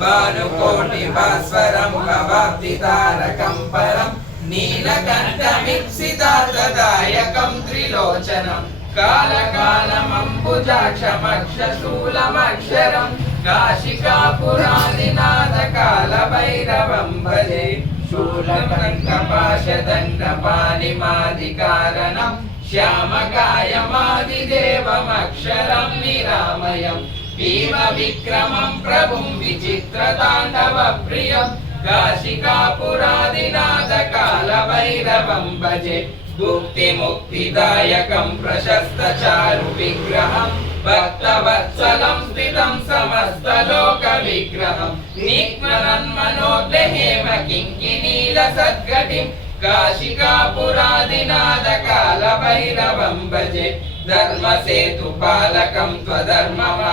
భానుకోటి భాస్వరం పరం నీలకంఠమిప్సితాతదాయకం త్రిలోచనం కాలకాలమంబుజాక్షమక్షశూలమక్షరం కాశికాపురాదినాథ కాల భైరవం భజే శూలకంకపాశదండపానిమాదికారణం శ్యామకాయమాదిదేవమక్షరం నిరామయం భీమ విక్రమం ప్రభుం విచిత్రతాండవ ప్రియం కాశికాపురాదినాథ కాల భైరవం భజే ముక్తి ముక్తిదాయకం ప్రశస్త చారు విగ్రహం భక్తవత్సలం స్థితం సమస్త లోక విగ్రహం నిగ్మనన్మనోగ్రహేమ కింకినీల సద్గటిం కాశికాపురాదినాథ కాల భైరవం భజే ధర్మ సేతు పాలకం త్వధర్మమా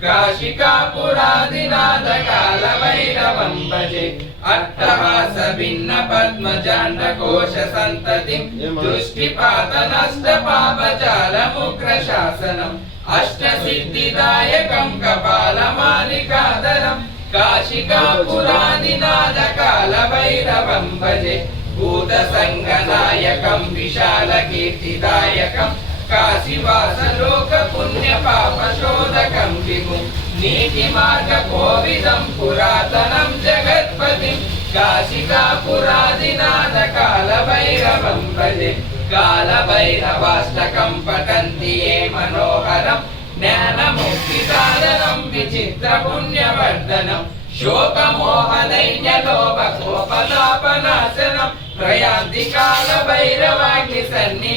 ప్రభా విరామ పాదయుగ్మకం నిత్యమద్వితీయమిశ్ర దైవతం నిరంజనం మృత్యుదర్పనాశనం కరాలదం శ్రమోక్షణం కాశికాపురాదినాథ కాల భైరవం భజే అట్టహాస పుణ్య పాప శోధకం విభు నీతి మార్గ కోవిదం పురాతనం జగత్పతి కాశికాపురాదినాథ కాల భైరవం భజే కాల భైరవాష్టకం పఠంతి ఏ మనోహరం జ్ఞానముక్తి సాధనం విచిత్ర పుణ్యవర్ధనం శోకమోహదైన్య కోపలాపనాశనం ప్రయాంతి కాల భైరవాగ్ని సన్ని